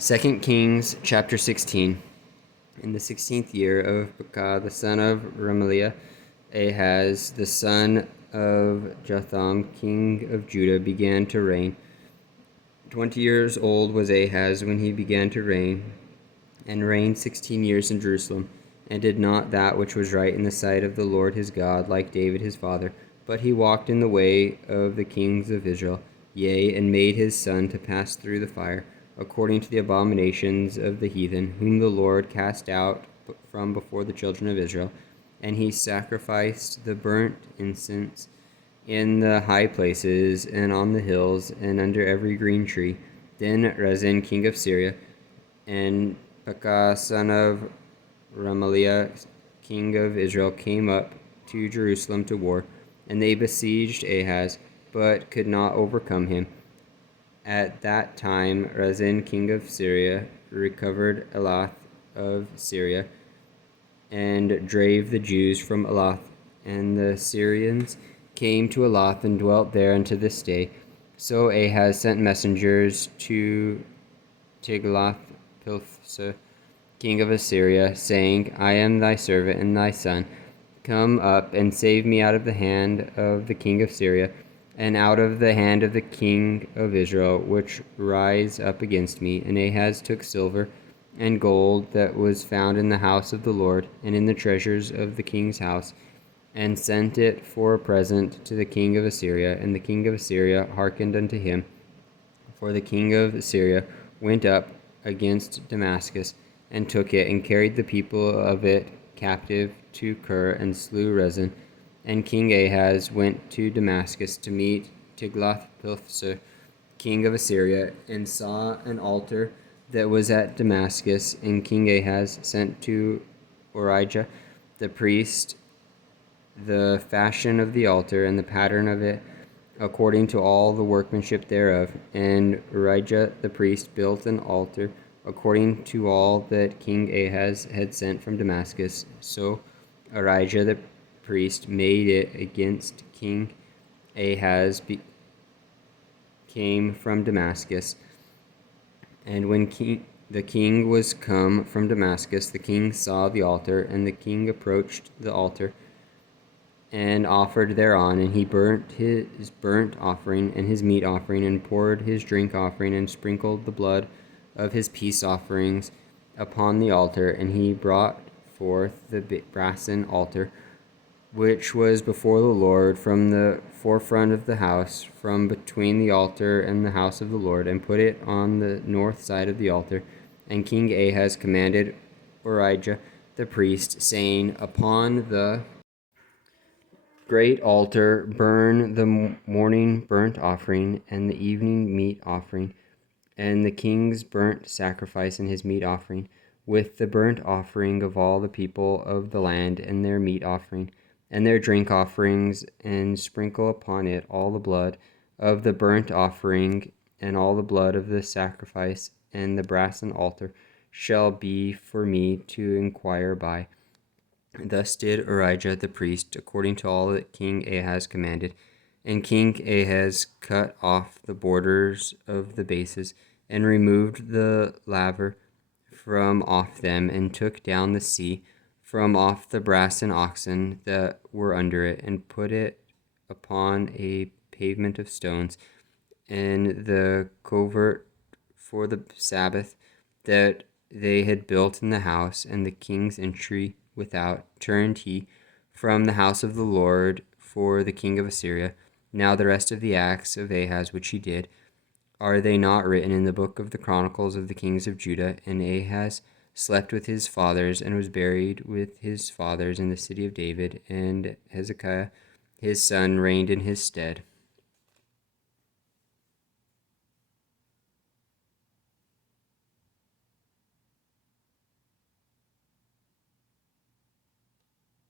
2 Kings chapter 16. In the 16th year of Pekah, the son of Remaliah, Ahaz, the son of Jotham, king of Judah, began to reign. 20 years old was Ahaz when he began to reign, and reigned 16 years in Jerusalem, and did not that which was right in the sight of the Lord his God, like David his father. But he walked in the way of the kings of Israel, yea, and made his son to pass through the fire, according to the abominations of the heathen, whom the Lord cast out from before the children of Israel. And he sacrificed the burnt incense in the high places, and on the hills, and under every green tree. Then Rezin, king of Syria, and Pekah, son of Remaliah, king of Israel, came up to Jerusalem to war, and they besieged Ahaz, but could not overcome him. At that time Rezin, king of Syria, recovered Elath of Syria, and drave the Jews from Elath, and the Syrians came to Elath and dwelt there unto this day. So Ahaz sent messengers to Tiglath-Pileser, king of Assyria, saying, I am thy servant and thy son. Come up and save me out of the hand of the king of Syria, and out of the hand of the king of Israel, which rise up against me. And Ahaz took silver and gold that was found in the house of the Lord, and in the treasures of the king's house, and sent it for a present to the king of Assyria. And the king of Assyria hearkened unto him. For the king of Assyria went up against Damascus, and took it, and carried the people of it captive to Kir, and slew Rezin. And King Ahaz went to Damascus to meet Tiglath-Pileser, king of Assyria, and saw an altar that was at Damascus. And King Ahaz sent to Orijah the priest the fashion of the altar and the pattern of it, according to all the workmanship thereof. And Orijah the priest built an altar according to all that King Ahaz had sent from Damascus. So Orijah the priest made it against King Ahaz came from Damascus. And when the king was come from Damascus, the king saw the altar, and the king approached the altar and offered thereon, and he burnt his burnt offering and his meat offering, and poured his drink offering, and sprinkled the blood of his peace offerings upon the altar. And he brought forth the brassen altar, which was before the Lord, from the forefront of the house, from between the altar and the house of the Lord, and put it on the north side of the altar. And King Ahaz commanded Orijah the priest, saying, Upon the great altar burn the morning burnt offering and the evening meat offering, and the king's burnt sacrifice and his meat offering, with the burnt offering of all the people of the land, and their meat offering, and their drink offerings, and sprinkle upon it all the blood of the burnt offering, and all the blood of the sacrifice. And the brassen altar shall be for me to inquire by. Thus did Orijah the priest, according to all that King Ahaz commanded. And King Ahaz cut off the borders of the bases, and removed the laver from off them, and took down the sea from off the brassen oxen that were under it, and put it upon a pavement of stones, and the covert for the Sabbath that they had built in the house. And the king's entry without turned he from the house of the Lord for the king of Assyria. Now the rest of the acts of Ahaz which he did, are they not written in the book of the Chronicles of the kings of Judah? And Ahaz slept with his fathers, and was buried with his fathers in the city of David, and Hezekiah his son reigned in his stead.